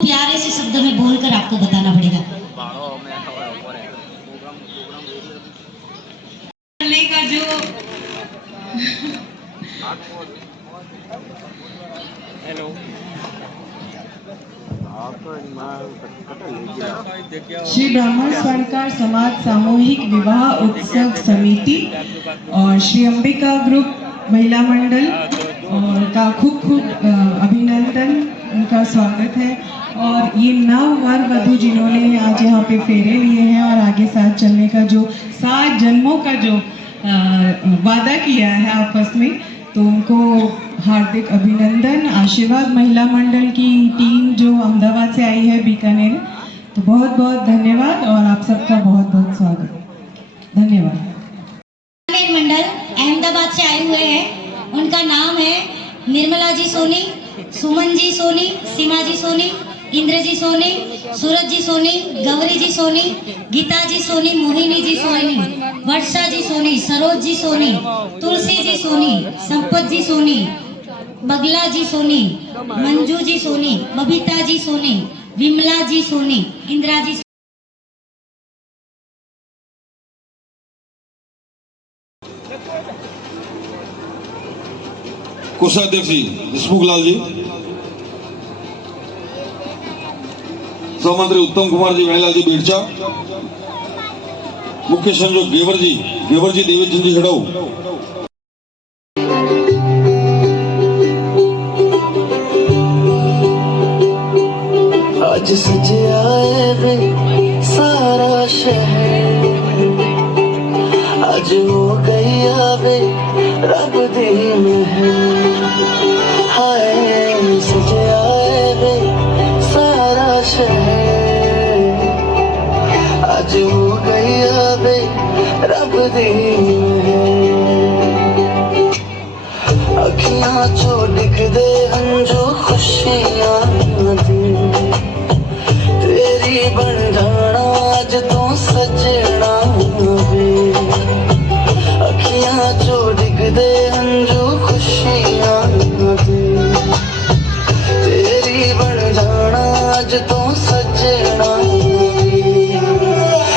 प्यारे से शब्दों में बोलकर आपको बताना पड़ेगा। का जो हेलो श्री ब्राह्मण स्वर्णकार समाज सामूहिक विवाह उत्सव समिति और श्री अंबिका ग्रुप महिला मंडल और का खूब अभिनंदन, उनका स्वागत है। और ये नव वर वधू जिन्होंने आज यहाँ पे फेरे लिए हैं और आगे साथ चलने का जो 7 जन्मों का जो वादा किया है आपस में, तो उनको हार्दिक अभिनंदन। आशीर्वाद महिला मंडल की टीम जो अहमदाबाद से आई है, बीकानेर, तो बहुत बहुत धन्यवाद और आप सबका बहुत बहुत स्वागत। धन्यवाद। मंडल अहमदाबाद से आए हुए हैं, उनका नाम है निर्मला जी सोनी, सुमन जी सोनी, सीमा जी सोनी, इंद्र जी सोनी, सूरज जी सोनी, गौरी जी सोनी, गीता जी सोनी, मोहिनी जी सोनी, वर्षा जी सोनी, सरोज जी सोनी, तुलसी जी सोनी, संपत जी सोनी, बगला जी सोनी, मंजू जी सोनी, बबीता जी सोनी, विमला जी सोनी, इंदिरा जी। कोषाध्यक्ष जी हसमुख लाल जी, सहमंत्री उत्तम कुमार जी महिला जी बेड़चा, मुख्य संयोजक गेवर जी देवेचंद जी हड़ाऊ, आज सज आए वे सारा शहर, आज हो गई आवे रब दी महर। हाय सज आए वे सारा शहर, आज हो गई आवे रब दी महर। अखियां चो दिखदे हंजू खुशियां दी, तेरी बन जाना अज तू सजना वे। अखियां चो दिखदे हंजू खुशियां दे, तेरी बन जाना अज तू सजना वे।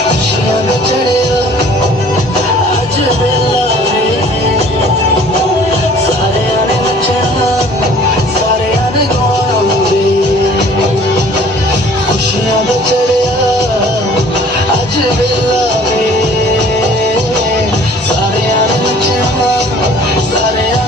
खुशियां दा चढ़िया अज वेला वे, सारेयां ने नचना सारेयां ने गाना वे। खुशियां दा चढ़िया अज वेला वे, सारेयां ने नचना सारेयां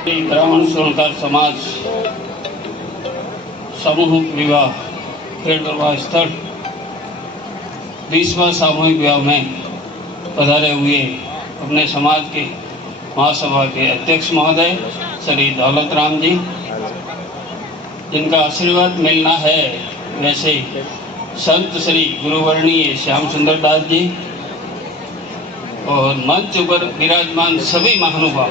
ब्राह्मण सोनकार समाज सामूहिक विवाह खेल प्रवाह स्थल 20वां सामूहिक विवाह में पधारे हुए अपने समाज के महासभा के अध्यक्ष महोदय श्री दौलत राम जी, जिनका आशीर्वाद मिलना है, वैसे संत श्री गुरुवर्णीय श्याम सुंदर दास जी और मंच पर विराजमान सभी महानुभाव,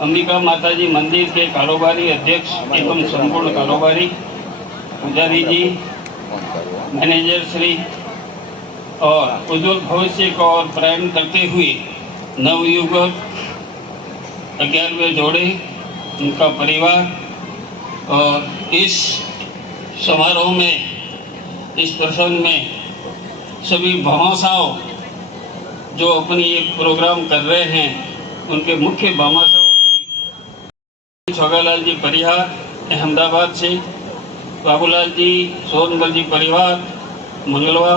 अंबिका माता जी मंदिर के कारोबारी अध्यक्ष एवं संपूर्ण कारोबारी, पुजारी जी, मैनेजर श्री और उज्जवल भविष्य को और प्रयाण करते हुए नवयुवक 11वें जोड़े, उनका परिवार और इस समारोह में, इस प्रसंग में सभी भामाशाह जो अपनी एक प्रोग्राम कर रहे हैं, उनके मुख्य भामाशाह छोगालाल जी परिहार अहमदाबाद से, बाबूलाल जी सोनगल जी परिवार मंगलवा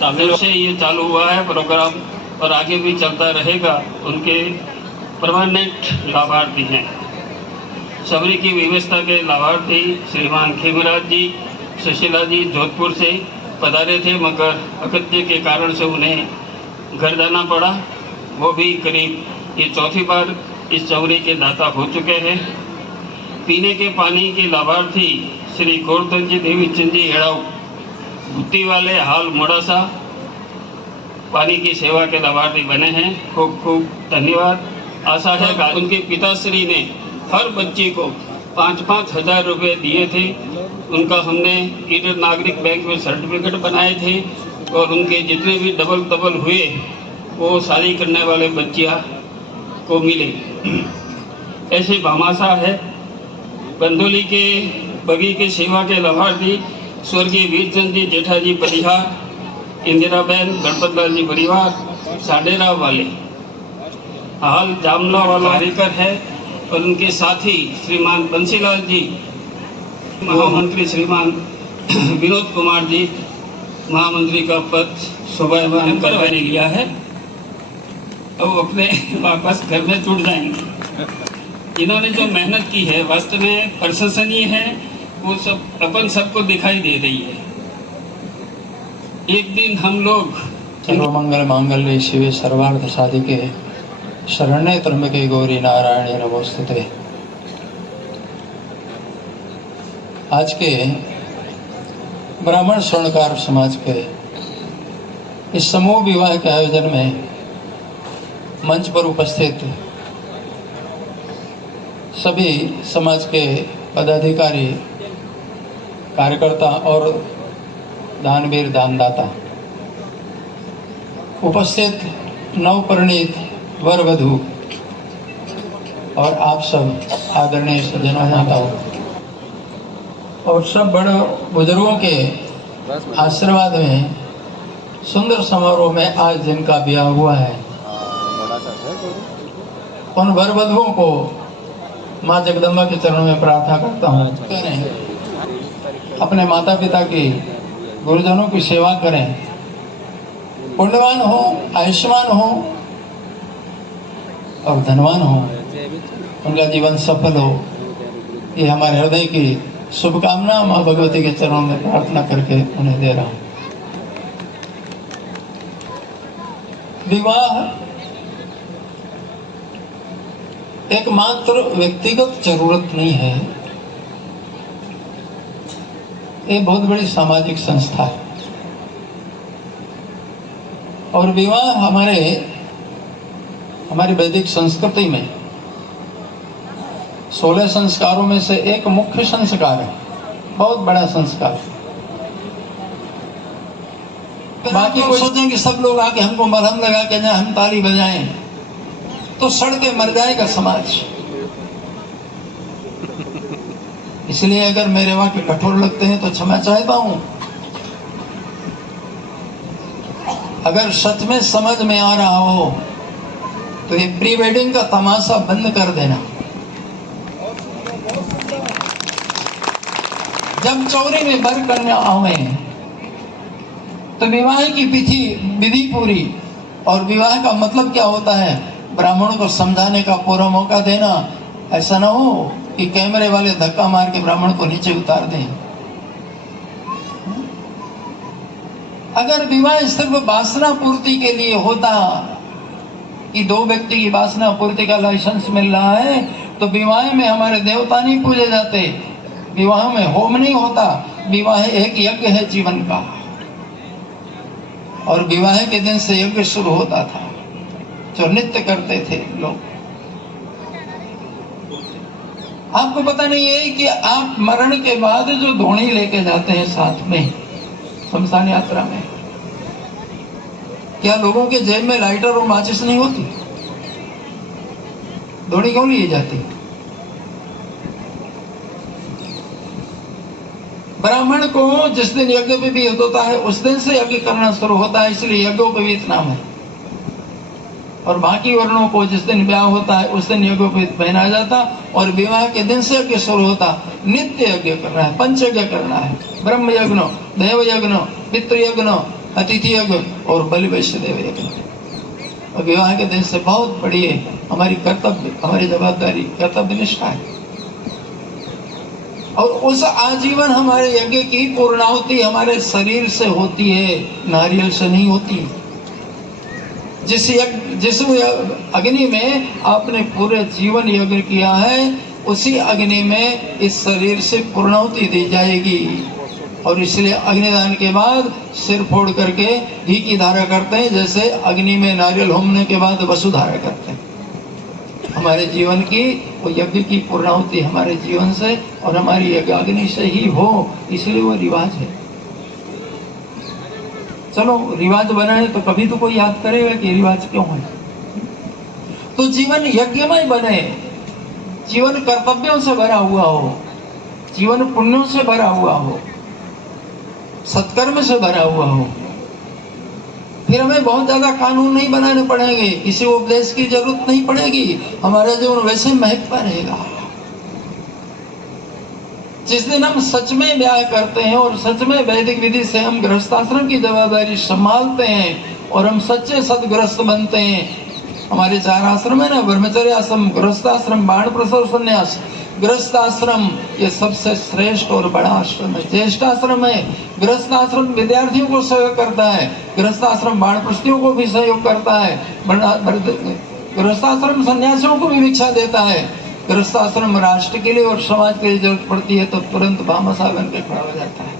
तमिल से ये चालू हुआ है प्रोग्राम और आगे भी चलता रहेगा। उनके परमानेंट लाभार्थी हैं। सबरी की व्यवस्था के लाभार्थी श्रीमान खेमराज जी, सुशीला जी जोधपुर से पधारे थे, मगर अगत्य के कारण से उन्हें घर जाना पड़ा। वो भी करीब ये चौथी बार इस चौरी के दाता हो चुके हैं। पीने के पानी के लाभार्थी श्री गोवर्धन जी देवी चंद जी हेड़ाऊ भुट्टी वाले हाल मोड़ासा पानी की सेवा के लाभार्थी बने हैं। खूब खूब धन्यवाद। आशा है कि उनके पिताश्री ने हर बच्चे को 5-5 हज़ार रुपये दिए थे। उनका हमने ईडर नागरिक बैंक में सर्टिफिकेट बनाए थे और उनके जितने भी डबल हुए वो शादी करने वाले बच्चियाँ को मिले। ऐसे भामाशाह है। बंदोली के बगी के सेवा के लाभार्थी स्वर्गीय वीरचंद जी जेठा जी परिहार, इंदिरा बहन गणपत लाल जी परिवार साडेरा वाले, हाल जामला वाला कार्यकर है और उनके साथी श्रीमान बंसीलाल जी, महामंत्री श्रीमान विनोद कुमार जी महामंत्री का पद शोभायमान करवाने लिया है। अब अपने वापस घर में जुट जाएंगे। इन्होंने जो मेहनत की है वास्तव में प्रशंसनीय है। वो सब अपन सबको दिखाई दे रही है। एक दिन हम लोग सर्वमंगल मांगल्ये शिवे सर्वार्थ साधिके शरण्ये त्र्यंबके गौरी नारायणे नमोस्तुते। आज के ब्राह्मण स्वर्णकार समाज के इस समूह विवाह के आयोजन में मंच पर उपस्थित सभी समाज के पदाधिकारी, कार्यकर्ता और दानवीर दानदाता, उपस्थित नवपरिणीत वर वधू और आप सब आदरणीय सज्जनों माताओं और सब बड़े बुजुर्गों के आशीर्वाद में सुंदर समारोह में आज जिनका ब्याह हुआ है, उन वर वधुओं को माँ जगदम्बा के चरणों में प्रार्थना करता हूँ, अपने माता पिता की, गुरुजनों की सेवा करें, पुण्यवान हो, आयुष्मान हो और धनवान हो, उनका जीवन सफल हो। ये हमारे हृदय की शुभकामना माँ भगवती के चरणों में प्रार्थना करके उन्हें दे रहा हूँ। विवाह एकमात्र व्यक्तिगत जरूरत नहीं है, ये बहुत बड़ी सामाजिक संस्था है। और विवाह हमारी वैदिक संस्कृति में 16 संस्कारों में से एक मुख्य संस्कार है, बहुत बड़ा संस्कार। बाकी कोई सोचें कि सब लोग आके हमको मरहम लगा के जाए, हम ताली बजाएं, तो सड़ के मर जाएगा समाज। इसलिए अगर मेरे वाक्य कठोर लगते हैं तो क्षमा चाहता हूं। अगर सच में समझ में आ रहा हो तो ये प्री वेडिंग का तमाशा बंद कर देना। जब चौरी में बर करने आवे तो विवाह की विधि पूरी और विवाह का मतलब क्या होता है? ब्राह्मणों को समझाने का पूरा मौका देना। ऐसा ना हो कि कैमरे वाले धक्का मार के ब्राह्मण को नीचे उतार दें। अगर विवाह सिर्फ वासना पूर्ति के लिए होता कि दो व्यक्ति की वासना पूर्ति का लाइसेंस मिल रहा है, तो विवाह में हमारे देवता नहीं पूजे जाते, विवाह में होम नहीं होता। विवाह एक यज्ञ है जीवन का, और विवाह के दिन से यज्ञ शुरू होता था जो नित्य करते थे लोग। आपको पता नहीं है कि आप मरण के बाद जो धोनी लेके जाते हैं साथ में शमशान यात्रा में, क्या लोगों के जेब में लाइटर और माचिस नहीं होती? धोनी क्यों लिए जाती? ब्राह्मण को जिस दिन यज्ञ पे भी होता है उस दिन से यज्ञ करना शुरू होता है, इसलिए यज्ञोपवीत नाम है। और बाकी वर्णों को जिस दिन ब्याह होता है उस दिन यज्ञोपवीत पहना जाता, और विवाह के दिन से यज्ञ शुरू होता। नित्य यज्ञ करना है, पंच यज्ञ करना है, ब्रह्म यज्ञ, देव यज्ञ, पितृ यज्ञ, अतिथि यज्ञ और बलि वैश्यदेव यज्ञ। और विवाह के दिन से बहुत बड़ी है हमारी कर्तव्य, हमारी जवाबदारी, कर्तव्य निष्ठा है। और उस आजीवन हमारे यज्ञ की पूर्णाहुति हमारे शरीर से होती है, नारियल से नहीं होती। जिस अग्नि में आपने पूरे जीवन यज्ञ किया है, उसी अग्नि में इस शरीर से पूर्णाहुति दी जाएगी। और इसलिए अग्निदान के बाद सिर फोड़ करके घी की धारा करते हैं, जैसे अग्नि में नारियल होमने के बाद वसुधारा करते हैं। हमारे जीवन की वो यज्ञ की पूर्णाहुति हमारे जीवन से और हमारी यज्ञ अग्नि से ही हो, इसलिए वो रिवाज है। चलो रिवाज बनाए तो कभी तो कोई याद करेगा कि रिवाज क्यों है। तो जीवन यज्ञमय बने, जीवन कर्तव्यों से भरा हुआ हो, जीवन पुण्यों से भरा हुआ हो, सत्कर्म से भरा हुआ हो। फिर हमें बहुत ज्यादा कानून नहीं बनाने पड़ेंगे, किसी उपदेश की जरूरत नहीं पड़ेगी, हमारा जीवन वैसे महकता रहेगा। जिस दिन हम सच में ब्याह करते हैं और सच में वैदिक विधि से हम गृहस्थाश्रम की जवाबदारी संभालते हैं और हम सच्चे सदगृहस्थ बनते हैं। हमारे 4 आश्रम है ना, ब्रह्मचर्य आश्रम, गृहस्थाश्रम, बाणप्रसव संन्यास। गृहस्थाश्रम ये सबसे श्रेष्ठ और बड़ा आश्रम है, ज्येष्ठ आश्रम है। गृहस्थाश्रम विद्यार्थियों को सहयोग करता है, गृहस्थाश्रम बाणप्रस्थियों को भी सहयोग करता है, गृहस्थाश्रम सन्यासियों को भी भिक्षा देता है। गृहस्थाश्रम राष्ट्र के लिए और समाज के लिए जरूरत पड़ती है तो तुरंत भामाशाह बन के खड़ा हो जाता है।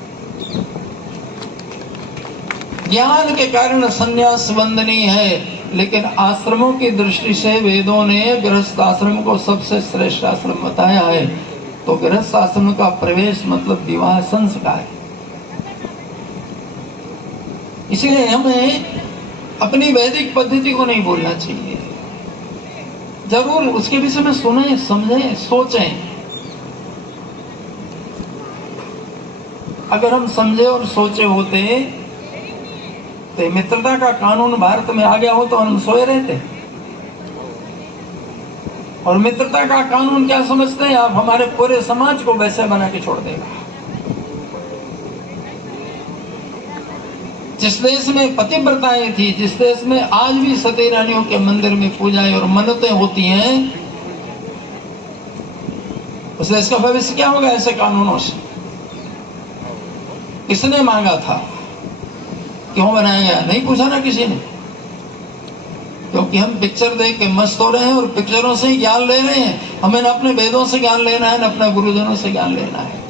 ज्ञान के कारण संन्यास वंदनीय है, लेकिन आश्रमों की दृष्टि से वेदों ने गृहस्थ आश्रम को सबसे श्रेष्ठ आश्रम बताया है। तो गृहस्थ आश्रम का प्रवेश मतलब विवाह संस्कार। इसलिए हमें अपनी वैदिक पद्धति को नहीं भूलना चाहिए, जरूर उसके विषय में सुने, समझें, सोचें। अगर हम समझे और सोचे होते तो मित्रता का कानून भारत में आ गया हो तो हम सोए रहते। और मित्रता का कानून क्या समझते हैं आप? हमारे पूरे समाज को वैसे बना के छोड़ देगा। जिस देश में पतिव्रताएं थी, जिस देश में आज भी सती रानियों के मंदिर में पूजाएं और मन्नतें होती हैं, उस देश का भविष्य क्या होगा ऐसे कानूनों से? किसने मांगा था? क्यों बनाया गया? नहीं पूछा ना किसी ने। क्योंकि हम पिक्चर देख के मस्त हो रहे हैं और पिक्चरों से ही ज्ञान ले रहे हैं। हमें न अपने वेदों से ज्ञान लेना है, न अपने गुरुजनों से ज्ञान लेना है।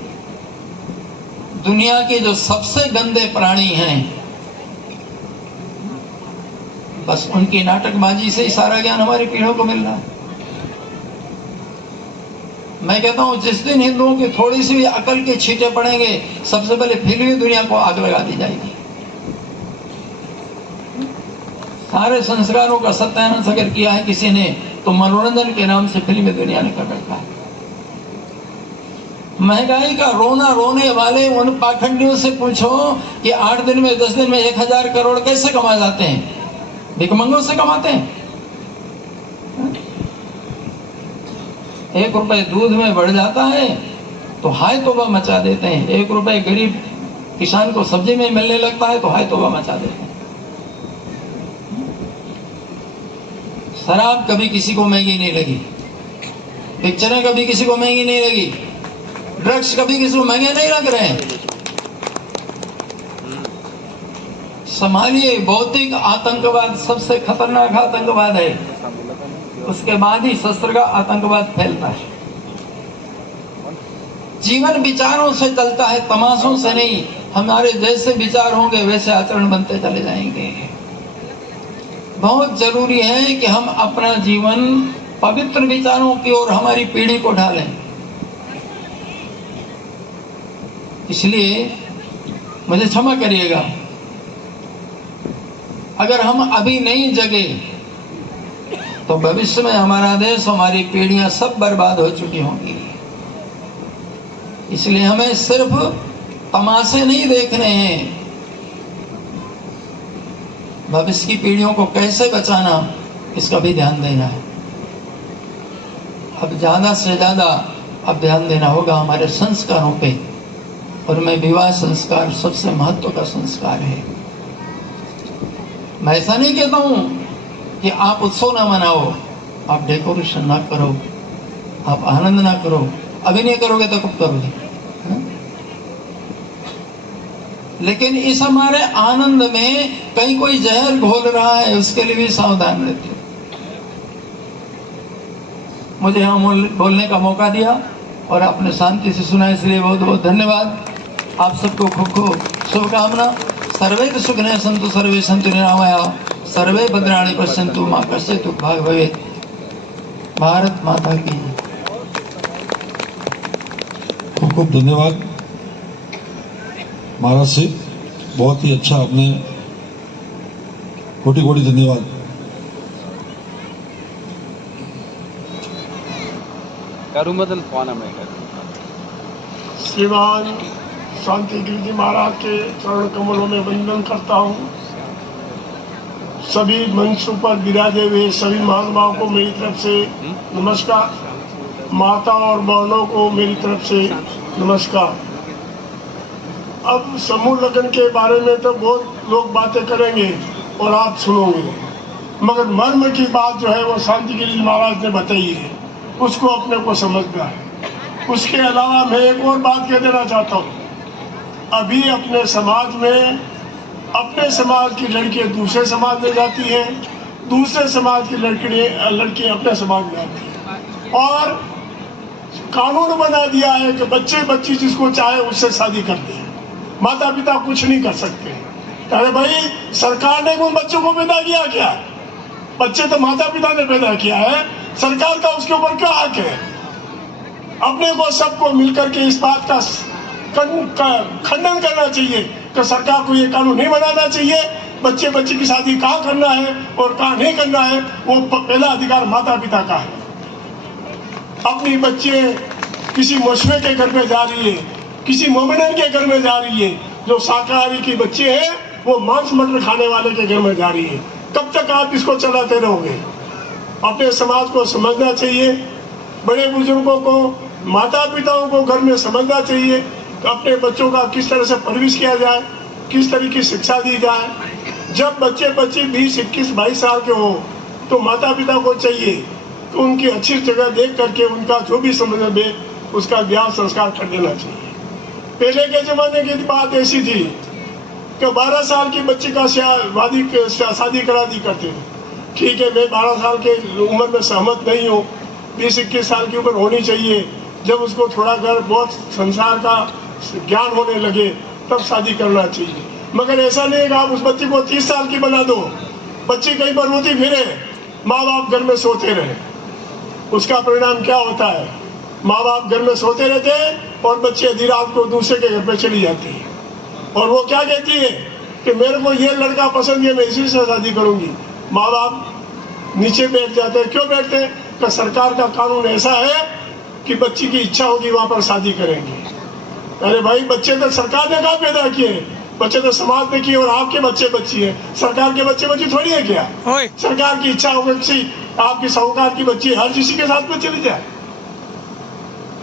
दुनिया के जो सबसे गंदे प्राणी हैं, बस उनकी नाटकबाजी से ही सारा ज्ञान हमारी पीढ़ियों को मिल रहा है। मैं कहता हूं जिस दिन हिंदुओं की थोड़ी सी भी अकल के छींटे पड़ेंगे, सबसे पहले फिल्मी दुनिया को आग लगा दी जाएगी। सारे संस्कारों का सत्यानाश अगर किया है किसी ने तो मनोरंजन के नाम से फिल्मी दुनिया ने कर रखा है। महंगाई का रोना रोने वाले उन पाखंडियों से पूछो कि 8 दिन में 10 दिन में 1000 करोड़ कैसे कमा जाते हैं? भिखमंगों से कमाते हैं। 1 रुपए दूध में बढ़ जाता है तो हाय तौबा मचा देते हैं। 1 रुपए गरीब किसान को सब्जी में मिलने लगता है तो हाय तौबा मचा देते हैं। शराब कभी किसी को महंगी नहीं लगी, पिक्चरें कभी किसी को महंगी नहीं लगी, ड्रग्स कभी किसी को महंगे नहीं लग रहे हैं। संभालिए, भौतिक आतंकवाद सबसे खतरनाक आतंकवाद है, उसके बाद ही शस्त्र का आतंकवाद फैलता है। जीवन विचारों से चलता है, तमाशों से नहीं। हमारे जैसे विचार होंगे वैसे आचरण बनते चले जाएंगे। बहुत जरूरी है कि हम अपना जीवन पवित्र विचारों की ओर हमारी पीढ़ी को ढालें। इसलिए मुझे क्षमा करिएगा, अगर हम अभी नहीं जगे तो भविष्य में हमारा देश, हमारी पीढ़ियां सब बर्बाद हो चुकी होंगी। इसलिए हमें सिर्फ तमाशे नहीं देखने हैं, भविष्य की पीढ़ियों को कैसे बचाना इसका भी ध्यान देना है। अब ज़्यादा से ज़्यादा अब ध्यान देना होगा हमारे संस्कारों पे, और मैं विवाह संस्कार सबसे महत्व का संस्कार है। मैं ऐसा नहीं कहता हूँ कि आप उत्सव ना मनाओ, आप डेकोरेशन ना करो, आप आनंद ना करो। अभी नहीं करोगे तो कब करोगे? लेकिन इस हमारे आनंद में कहीं कोई जहर घोल रहा है, उसके लिए भी सावधान रहते। मुझे यहाँ बोलने का मौका दिया और आपने शांति से सुना, इसलिए बहुत बहुत धन्यवाद। आप सबको खूब खूब शुभकामना। सर्वे सुखिनः सन्तु सर्वे सन्तु निरामयाः, सर्वे भद्राणि पश्यन्तु मा कश्चित् दुःखभाग् भवेत्। भारत माता की जय। खूब खूब धन्यवाद महाराज से, बहुत ही अच्छा आपने, कोटि कोटि धन्यवाद। श्रीमान शांतिगिरी जी महाराज के चरण कमलों में वंदन करता हूँ। सभी मंच पर विराजे हुए सभी महानुभावों को मेरी तरफ से नमस्कार। माता और बहनों को मेरी तरफ से नमस्कार। अब समूह लगन के बारे में तो बहुत लोग बातें करेंगे और आप सुनोगे, मगर मर्म की बात जो है वो शांतिगिरी जी महाराज ने बताई है, उसको अपने को समझना है। उसके अलावा मैं एक और बात कह देना चाहता हूँ। अभी अपने समाज में, अपने समाज की लड़कियाँ दूसरे समाज में जाती हैं, दूसरे समाज की लड़कियाँ अपने समाज में आती हैं, और कानून बना दिया है कि बच्चे बच्ची जिसको चाहे उससे शादी करते हैं, माता पिता कुछ नहीं कर सकते। अरे भाई, सरकार ने उन बच्चों को पैदा किया क्या? बच्चे तो माता पिता ने पैदा किया है, सरकार का उसके ऊपर क्या हक है? अपने को सबको मिलकर के इस बात का खंडन करना चाहिए कि सरकार को ये कानून नहीं बनाना चाहिए। बच्चे बच्ची की शादी कहाँ करना है और कहाँ नहीं करना है, वो पहला अधिकार माता पिता का है। अपनी बच्चे किसी मशवे के घर में जा रही है, किसी मोमिनन के घर में जा रही है, जो शाकाहारी की बच्चे हैं वो मांस मटर खाने वाले के घर में जा रही है। कब तक आप इसको चलाते रहोगे? अपने समाज को समझना चाहिए, बड़े बुजुर्गों को, माता पिताओं को घर में समझना चाहिए कि अपने बच्चों का किस तरह से परवरिश किया जाए, किस तरह की शिक्षा दी जाए। जब बच्चे 20, 21, 22 साल के हो तो माता पिता को चाहिए कि उनकी अच्छी जगह देख करके उनका जो भी समझ में उसका ब्याह संस्कार कर देना चाहिए। पहले के ज़माने की बात ऐसी थी कि 12 साल की बच्ची का शादी करा दी करते थे। ठीक है, मैं 12 साल के उम्र में सहमत नहीं हूँ, 20-21 साल की उम्र होनी चाहिए। जब उसको थोड़ा घर बहुत संसार का ज्ञान होने लगे तब शादी करना चाहिए। मगर ऐसा नहीं है कि आप उस बच्ची को 30 साल की बना दो, बच्ची कहीं पर रोती फिरे, माँ बाप घर में सोते रहे। उसका परिणाम क्या होता है? माँ बाप घर में सोते रहते हैं और बच्ची आधी रात को दूसरे के घर पे चली जाती है, और वो क्या कहती है कि मेरे को ये लड़का पसंद है, मैं इसी से शादी करूँगी। माँ बाप नीचे बैठ जाते हैं। क्यों बैठते हैं? कि सरकार का कानून ऐसा है कि बच्ची की इच्छा होगी वहाँ पर शादी करेंगे। अरे भाई, बच्चे तो सरकार ने कहाँ पैदा किए? बच्चे तो समाज ने किए, और आपके बच्चे बच्ची है। सरकार के बच्चे बच्ची थोड़ी है क्या? सरकार की इच्छा होगी किसी आपकी साहूकार की बच्ची हर किसी के साथ में चली जाए।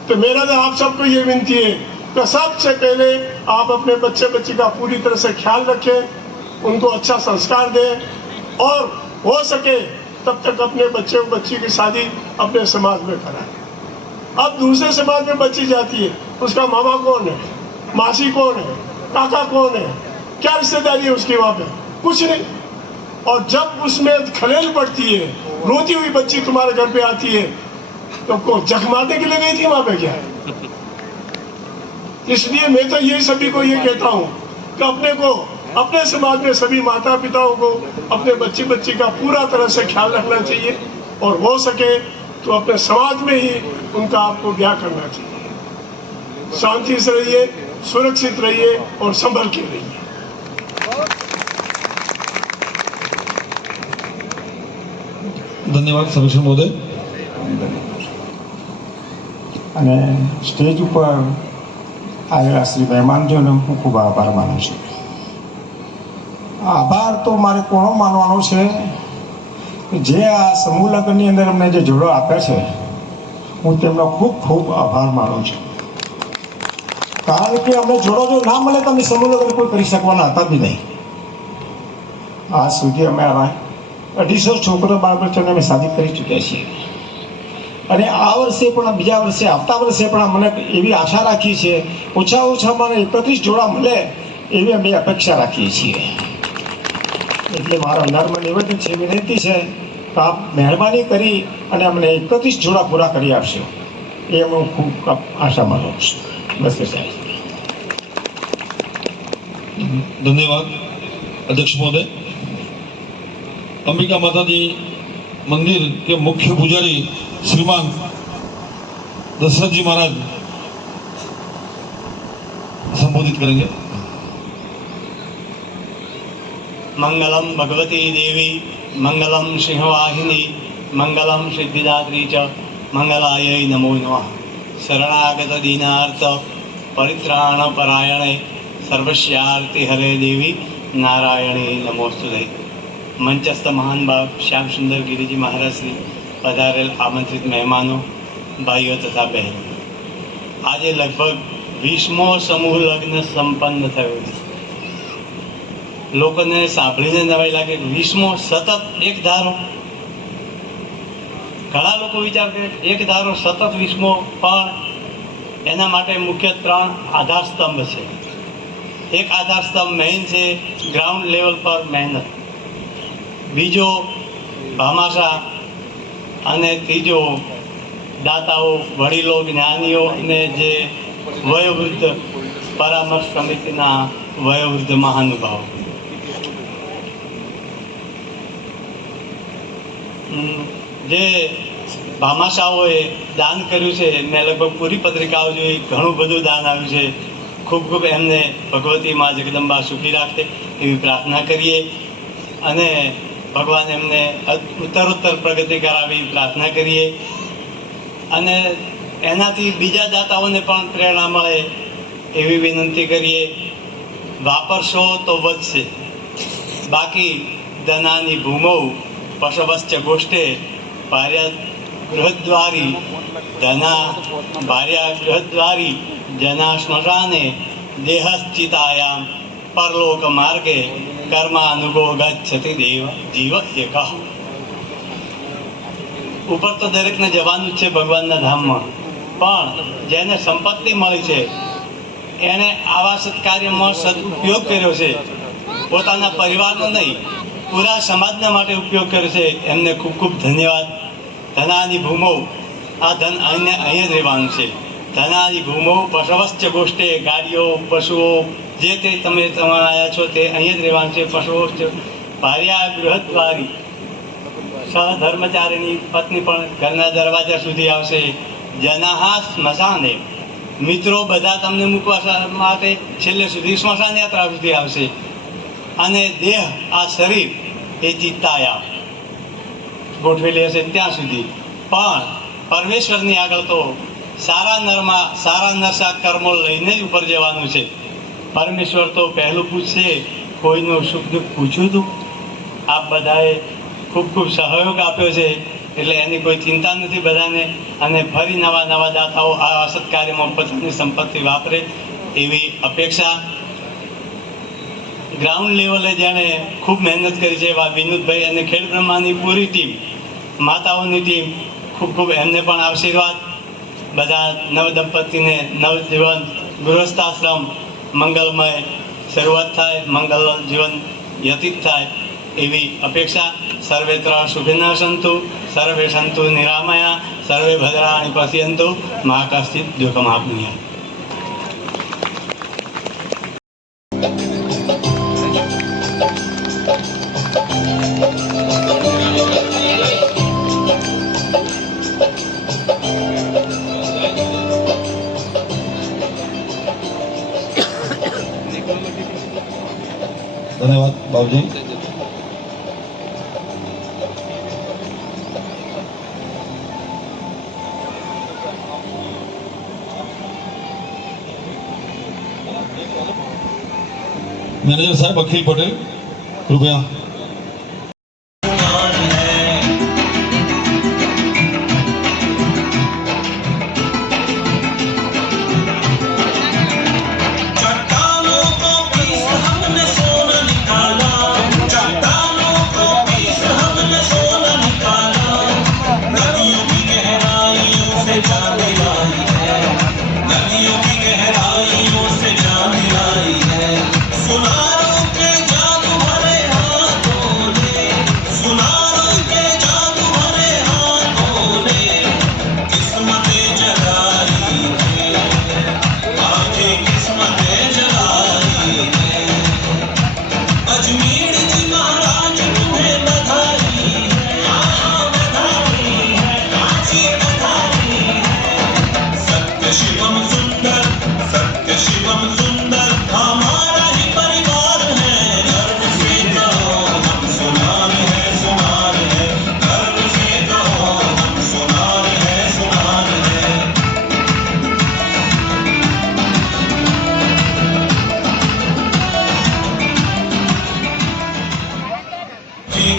तो मेरा तो आप सबको ये विनती है कि सबसे पहले आप अपने बच्चे बच्ची का पूरी तरह से ख्याल रखें, उनको अच्छा संस्कार दें, और हो सके तब तक अपने बच्चे और बच्ची की शादी अपने समाज में कराए। अब दूसरे समाज में बच्ची जाती है, उसका मामा कौन है, मासी कौन है, काका कौन है, क्या रिश्तेदारी है उसकी वहाँ पे? कुछ नहीं। और जब उसमें खलेल पड़ती है, रोती हुई बच्ची तुम्हारे घर पे आती है, तो को जख मारने के लिए गई थी वहाँ पे क्या? इसलिए मैं तो ये सभी को ये कहता हूँ कि अपने समाज में सभी माता पिताओं को अपने बच्ची का पूरा तरह से ख्याल रखना चाहिए, और हो सके तो अपने समाज में ही उनका आपको ब्याह करना चाहिए। शांति से रहिए, सुरक्षित रहिए और संभल के रहिए। धन्यवाद समीक्षक महोदय। અને સ્ટેજ ઉપર આવેલા શ્રી મહેમાનજોનો હું ખૂબ આભાર માનું છું. આભાર તો મારે કોનો માનવાનો છે? જે આ સમૂહ લગ્નની અંદર અમને જે જોડો આપે છે, હું તેમનો ખૂબ ખૂબ આભાર માનું છું. કારણ કે અમને જોડો જો ના મળે તો અમે સમૂહ લગ્ન કોઈ કરી શકવાના હતા બી નહીં. આજ સુધી અમે આવા 250 છોકરો બાળકોને અમે શાદી કરી ચૂક્યા છીએ. અને આ વર્ષે પણ બીજા વર્ષે આવતા વર્ષે પણ મને એવી આશા રાખી છે, ઓછામાં 31 જોડા મળે એવી અમે અપેક્ષા રાખીએ છીએ. એટલે મારા અંધારમાં નિવેદન છે, વિનંતી છે કે આપ મહેરબાની કરી અને અમને 31 જોડા પૂરા કરી આપશો, એ હું ખૂબ આશા માનું છું. બસ સાહેબ. धन्यवाद अध्यक्ष महोदय। अंबिका माता जी मंदिर के मुख्य पुजारी श्रीमान दशरथ जी महाराज संबोधित करेंगे। मंगलम भगवती देवी, मंगलम सिंहवाहिनी, मंगलम सिद्धिदात्री च, मंगलायै नमो नमः। शरणागत दीनार्थ परित्राण परायणे सर्वस्यार्ति हरे देवी नारायणे नमोस्तुते। मंचस्थ महान बाप श्याम सुंदर गिरिजी महाराज श्री पधारेल आमंत्रित मेहमानों, भाईओ तथा बहनों, आज लगभग 20मो समूह लग्न संपन्न थयो छे। लोकोने सांभळीने नवाई लागे, 20मो सतत एक धारो। घणा लोको विचार करे एक धारो सतत 20मो, पण एना माटे मुख्य 3 आधार स्तंभ छे। एक आधार स्तंभ मेन छे ग्राउंड लेवल पर मेहनत, बीजो भामाशा અને ત્રીજો દાતાઓ, વડીલો, જ્ઞાનીઓ અને જે વયોવૃદ્ધ પરામર્શ સમિતિના વયોવૃદ્ધ મહાનુભાવો. જે ભામાશાઓએ દાન કર્યું છે, મેં લગભગ પૂરી પત્રિકાઓ જોઈ, ઘણું બધું દાન આવ્યું છે. ખૂબ ખૂબ એમને ભગવતી મા જગદંબા સુખી રાખે એવી પ્રાર્થના કરીએ અને ભગવાન એમને ઉત્તરોત્તર પ્રગતિ કરાવી પ્રાર્થના કરીએ અને એનાથી બીજા દાતાઓને પણ પ્રેરણા મળે એવી વિનંતી કરીએ. વાપરશો તો વધશે, બાકી ધનાની ભૂમૌ પશવશ્ચ ગોષ્ઠે ભાર્યા ગૃહદ્વારી ધના ભાર્યા ગૃહદ્વારી जना श्मशाने देहश्चितायां परलोक मार्गे कर्मानुगो गच्छति देव जीव एकः. ऊपर तो दरेकने जवानुं छे भगवानना धाममां, पण जेने संपत्ति मळी छे एणे आवा सत्कार्यमां सदुपयोग कर्यो छे, पोताना परिवारनो नहीं पूरा समाजना माटे उपयोग कर्यो छे, एમને खूब खूब धन्यवाद. धनानी भूमौ, आ धन अहींया ज रहेवानुं छे. धनानी भूमौ पशवश्च गोष्ठे, गाड़ीओ पशुओ जे ते तमे आया छो ते अहीं ज रहेवानुं छे. पशुओ भार्या गृहद्वारी, सहधर्मचारीनी पत्नी पण घરના दरवाजा સુધી આવશે. જનાહા સ્મશાને, મિત્રો બધા તમને મૂકવા માટે છેલ્લે સુધી સ્મશાન યાત્રા સુધી આવશે. અને દેહ, આ શરીર એ ચિત્તાયા ગોઠવેલી હશે ત્યાં સુધી. પણ પરમેશ્વરની આગળ તો સારા નરસા કર્મો લઈને જ ઉપર જવાનું છે. પરમેશ્વર તો પહેલું પૂછશે, કોઈનું સુખ દુઃખ પૂછ્યું હતું? આપ બધાએ ખૂબ ખૂબ સહયોગ આપ્યો છે, એટલે એની કોઈ ચિંતા નથી બધાને. અને ફરી નવા દાતાઓ આ સત્કાર્યમાં પોતાની સંપત્તિ વાપરે એવી અપેક્ષા. ગ્રાઉન્ડ લેવલે જેણે ખૂબ મહેનત કરી છે એવા વિનોદભાઈ અને ખેડ બ્રહ્માની પૂરી ટીમ માતાઓની ટીમ ખૂબ ખૂબ એમને પણ આશીર્વાદ. બધા નવદંપતિને નવજીવન ગૃહસ્થાશ્રમ મંગલમય શરૂઆત થાય, મંગલ જીવન વ્યતીત થાય એવી અપેક્ષા. સર્વેત્ર સુખિનઃ સંતુ, સર્વે સંતુ નિરામયા, સર્વે ભદ્રાણિ પશ્યन्तु, મા કશ્ચિत् દુઃખમાપ્નુયાત. धन्यवाद बाबूजी. मैनेजर साहब अखिल पटेल कृपया.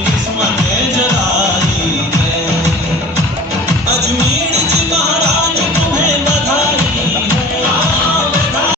किस्मत जरा